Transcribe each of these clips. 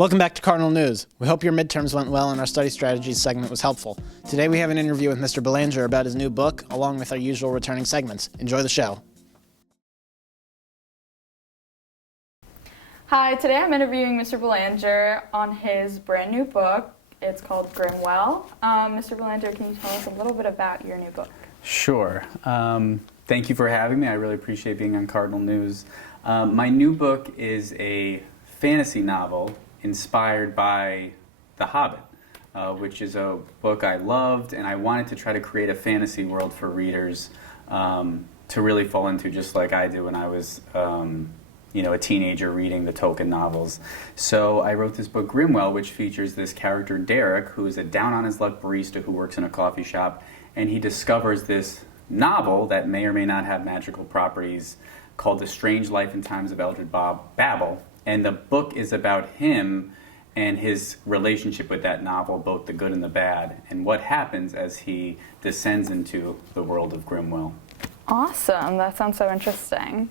Welcome back to Cardinal News. We hope your midterms went well and our study strategies segment was helpful. Today we have an interview with Mr. Belanger about his new book, along with our usual returning segments. Enjoy the show. Hi, today I'm interviewing Mr. Belanger on his brand new book. It's called Grimwell. Mr. Belanger, can you tell us a little bit about your new book? Sure. Thank you for having me. I really appreciate being on Cardinal News. My new book is a fantasy novel inspired by The Hobbit, which is a book I loved, and I wanted to try to create a fantasy world for readers to really fall into, just like I did when I was a teenager reading the Tolkien novels. So I wrote this book, Grimwell, which features this character, Derek, who is a down-on-his-luck barista who works in a coffee shop, and he discovers this novel that may or may not have magical properties called The Strange Life and Times of Eldred Babel. And the book is about him and his relationship with that novel, both the good and the bad, and what happens as he descends into the world of Grimwell. Awesome. That sounds so interesting.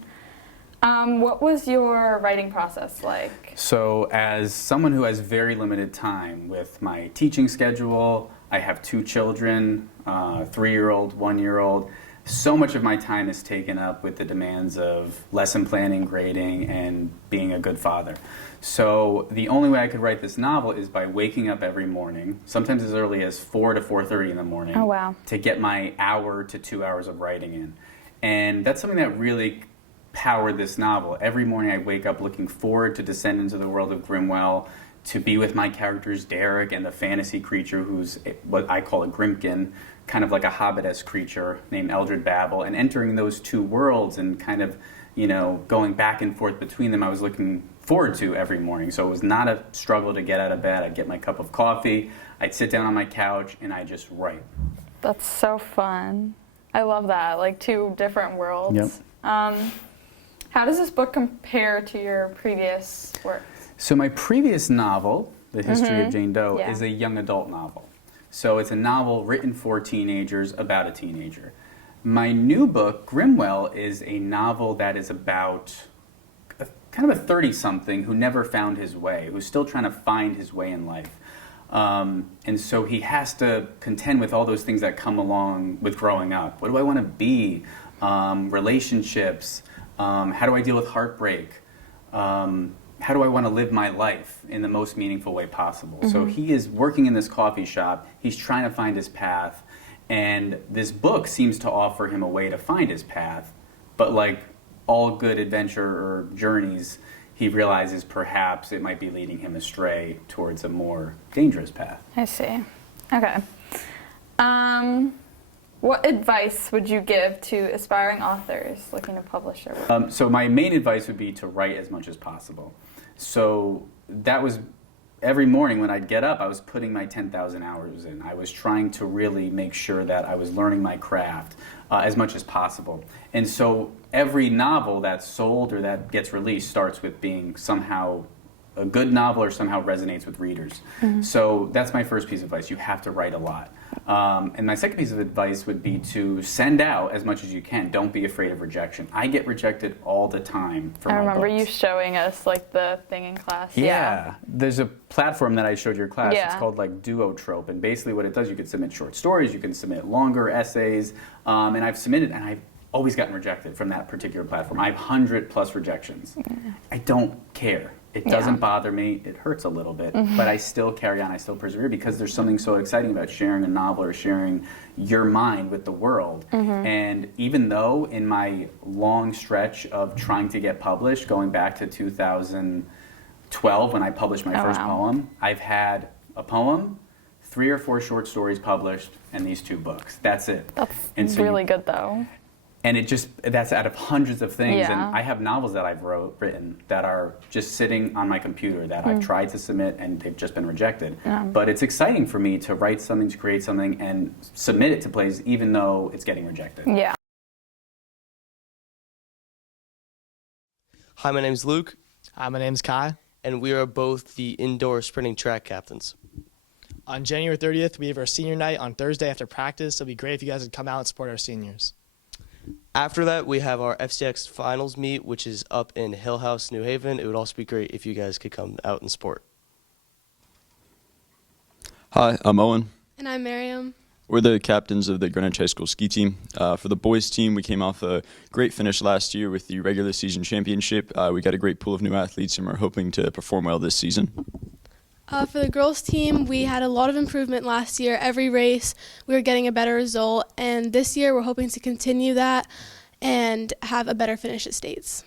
What was your writing process like? So as someone who has very limited time with my teaching schedule, I have 2 children, 3-year-old, 1-year-old. So much of my time is taken up with the demands of lesson planning, grading, and being a good father. So the only way I could write this novel is by waking up every morning, sometimes as early as 4 to 4:30 in the morning, Oh, wow. to get my hour to 2 hours of writing in. And that's something that really powered this novel. Every morning I wake up looking forward to descend into the world of Grimwell, to be with my characters Derek and the fantasy creature who's what I call a Grimkin, kind of like a Hobbit-esque creature named Eldred Babel, and entering those 2 worlds and kind of, going back and forth between them. I was looking forward to every morning. So it was not a struggle to get out of bed. I'd get my cup of coffee, I'd sit down on my couch, and I'd just write. That's so fun. I love that, like 2 different worlds. Yep. How does this book compare to your previous works? So my previous novel, The History of Jane Doe, Yeah. is a young adult novel. So it's a novel written for teenagers about a teenager. My new book, Grimwell, is a novel that is about kind of a 30-something who never found his way, who's still trying to find his way in life. And so he has to contend with all those things that come along with growing up. What do I want to be? Relationships. How do I deal with heartbreak? How do I want to live my life in the most meaningful way possible? So he is working in this coffee shop. He's trying to find his path. And this book seems to offer him a way to find his path. But like all good adventure or journeys, he realizes perhaps it might be leading him astray towards a more dangerous path. I see. Okay. What advice would you give to aspiring authors looking to publish their work? So my main advice would be to write as much as possible. So that was every morning when I'd get up, I was putting my 10,000 hours in. I was trying to really make sure that I was learning my craft as much as possible. And so every novel that's sold or that gets released starts with being somehow a good novel or somehow resonates with readers. So that's my first piece of advice. You have to write a lot. And my second piece of advice would be to send out as much as you can. Don't be afraid of rejection. I get rejected all the time for my books. I remember you showing us like the thing in class. Yeah. There's a platform that I showed your class. Yeah. It's called like Duotrope. And basically what it does, you can submit short stories, you can submit longer essays. And I've submitted, and I've always gotten rejected from that particular platform. I have 100+ rejections. I don't care. It doesn't bother me. It hurts a little bit, but I still carry on. I still persevere because there's something so exciting about sharing a novel or sharing your mind with the world. And even though in my long stretch of trying to get published, going back to 2012 when I published my first poem, I've had a poem, 3 or 4 short stories published, and these 2 books. That's it. That's really good though. And that's out of hundreds of things. Yeah. And I have novels that I've written that are just sitting on my computer that I've tried to submit and they've just been rejected. But it's exciting for me to write something, to create something, and submit it to places even though it's getting rejected. Yeah. Hi, my name's Luke. Hi, my name's Kai. And we are both the indoor sprinting track captains. On January 30th, we have our senior night on Thursday after practice. So it'd be great if you guys would come out and support our seniors. After that, we have our FCX finals meet, which is up in Hill House, New Haven. It would also be great if you guys could come out and support. Hi, I'm Owen. And I'm Miriam. We're the captains of the Greenwich High School ski team. For the boys team, we came off a great finish last year with the regular season championship. We got a great pool of new athletes and we're hoping to perform well this season. For the girls team, we had a lot of improvement last year. Every race, we were getting a better result. And this year, we're hoping to continue that and have a better finish at states.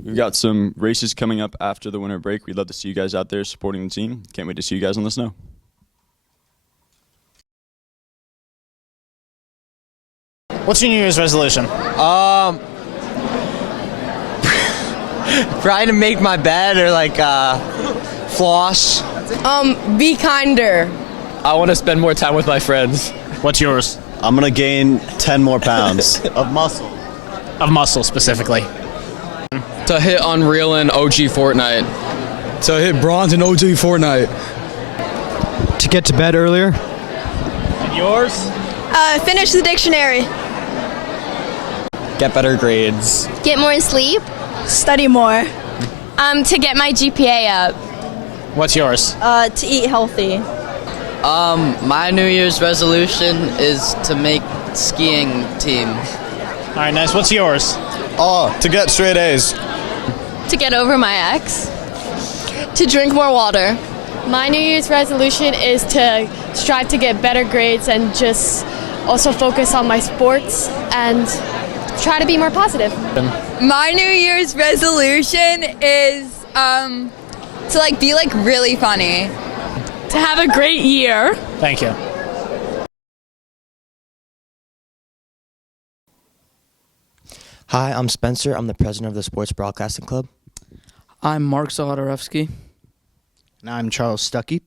We've got some races coming up after the winter break. We'd love to see you guys out there supporting the team. Can't wait to see you guys on the snow. What's your New Year's resolution? Trying to make my bed or floss. Be kinder. I want to spend more time with my friends. What's yours? I'm going to gain 10 more pounds of muscle. Of muscle, specifically. To hit Unreal in OG Fortnite. To hit bronze in OG Fortnite. To get to bed earlier. And yours? Finish the dictionary. Get better grades. Get more sleep. Study more. To get my GPA up. What's yours? To eat healthy. My New Year's resolution is to make skiing team. All right, nice. What's yours? To get straight A's. To get over my ex. To drink more water. My New Year's resolution is to strive to get better grades and just also focus on my sports and try to be more positive. My New Year's resolution is to be really funny. To have a great year. Thank you. Hi, I'm Spencer. I'm the president of the Sports Broadcasting Club. I'm Mark Zaharovsky. And I'm Charles Stuckey.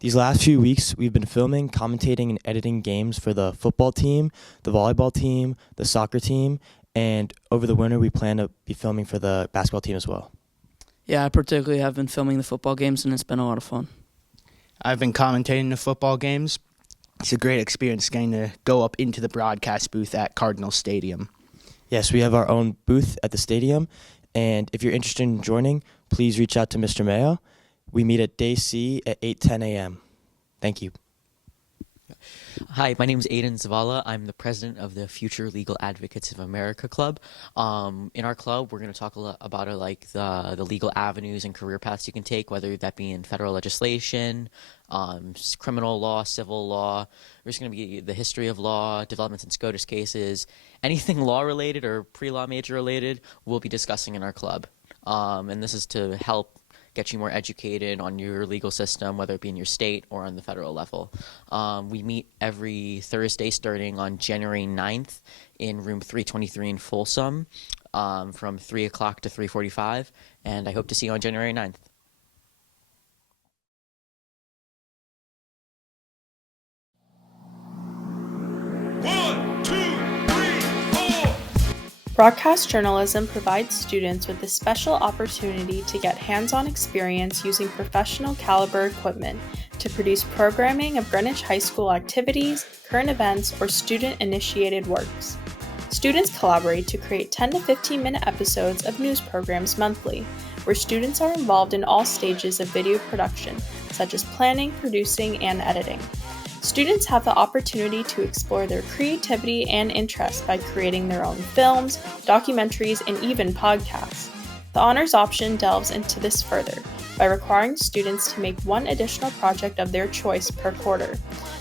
These last few weeks, we've been filming, commentating, and editing games for the football team, the volleyball team, the soccer team, and over the winter, we plan to be filming for the basketball team as well. Yeah, I particularly have been filming the football games, and it's been a lot of fun. I've been commentating the football games. It's a great experience getting to go up into the broadcast booth at Cardinal Stadium. Yes, we have our own booth at the stadium, and if you're interested in joining, please reach out to Mr. Mayo. We meet at Day C at 8:10 a.m. Thank you. Hi, my name is Aiden Zavala. I'm the president of the Future Legal Advocates of America Club. In our club, we're going to talk a lot about the legal avenues and career paths you can take, whether that be in federal legislation, criminal law, civil law. There's going to be the history of law, developments in SCOTUS cases, anything law-related or pre-law major-related we'll be discussing in our club. And this is to help get you more educated on your legal system, whether it be in your state or on the federal level. We meet every Thursday starting on January 9th in room 323 in Folsom from 3 o'clock to 3:45, and I hope to see you on January 9th. Broadcast journalism provides students with a special opportunity to get hands-on experience using professional caliber equipment to produce programming of Greenwich High School activities, current events, or student-initiated works. Students collaborate to create 10 to 15-minute episodes of news programs monthly, where students are involved in all stages of video production, such as planning, producing, and editing. Students have the opportunity to explore their creativity and interests by creating their own films, documentaries, and even podcasts. The honors option delves into this further by requiring students to make one additional project of their choice per quarter.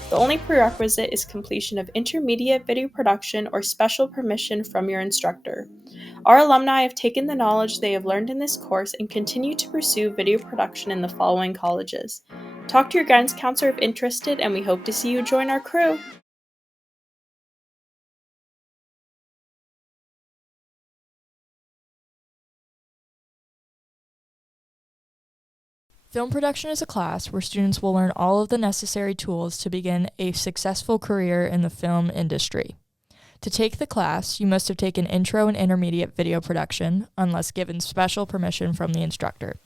The only prerequisite is completion of intermediate video production or special permission from your instructor. Our alumni have taken the knowledge they have learned in this course and continue to pursue video production in the following colleges. Talk to your guidance counselor if interested, and we hope to see you join our crew. Film production is a class where students will learn all of the necessary tools to begin a successful career in the film industry. To take the class, you must have taken intro and intermediate video production, unless given special permission from the instructor.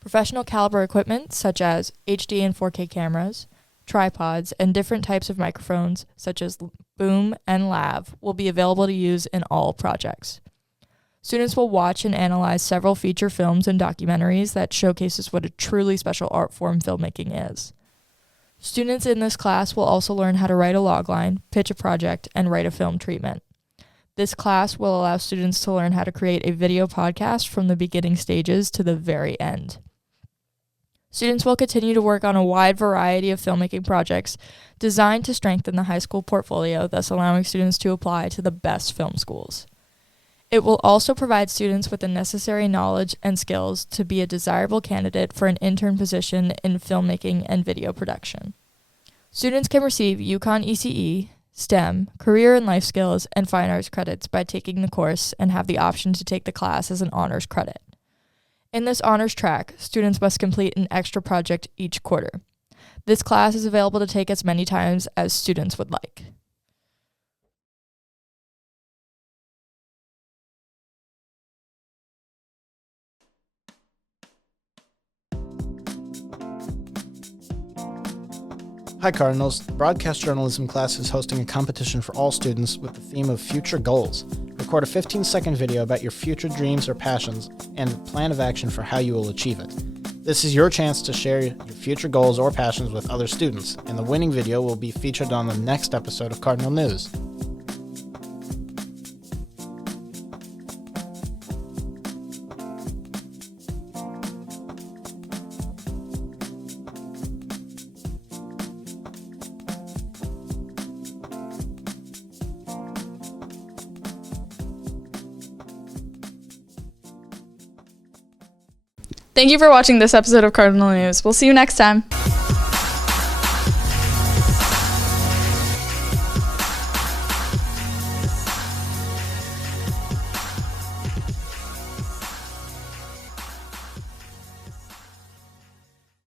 Professional caliber equipment, such as HD and 4K cameras, tripods, and different types of microphones, such as boom and lav, will be available to use in all projects. Students will watch and analyze several feature films and documentaries that showcases what a truly special art form filmmaking is. Students in this class will also learn how to write a logline, pitch a project, and write a film treatment. This class will allow students to learn how to create a video podcast from the beginning stages to the very end. Students will continue to work on a wide variety of filmmaking projects designed to strengthen the high school portfolio, thus allowing students to apply to the best film schools. It will also provide students with the necessary knowledge and skills to be a desirable candidate for an intern position in filmmaking and video production. Students can receive UConn ECE, STEM, career and life skills, and fine arts credits by taking the course and have the option to take the class as an honors credit. In this honors track, students must complete an extra project each quarter. This class is available to take as many times as students would like. Hi Cardinals, the broadcast journalism class is hosting a competition for all students with the theme of future goals. Record a 15-second video about your future dreams or passions and a plan of action for how you will achieve it. This is your chance to share your future goals or passions with other students, and the winning video will be featured on the next episode of Cardinal News. Thank you for watching this episode of Cardinal News. We'll see you next time.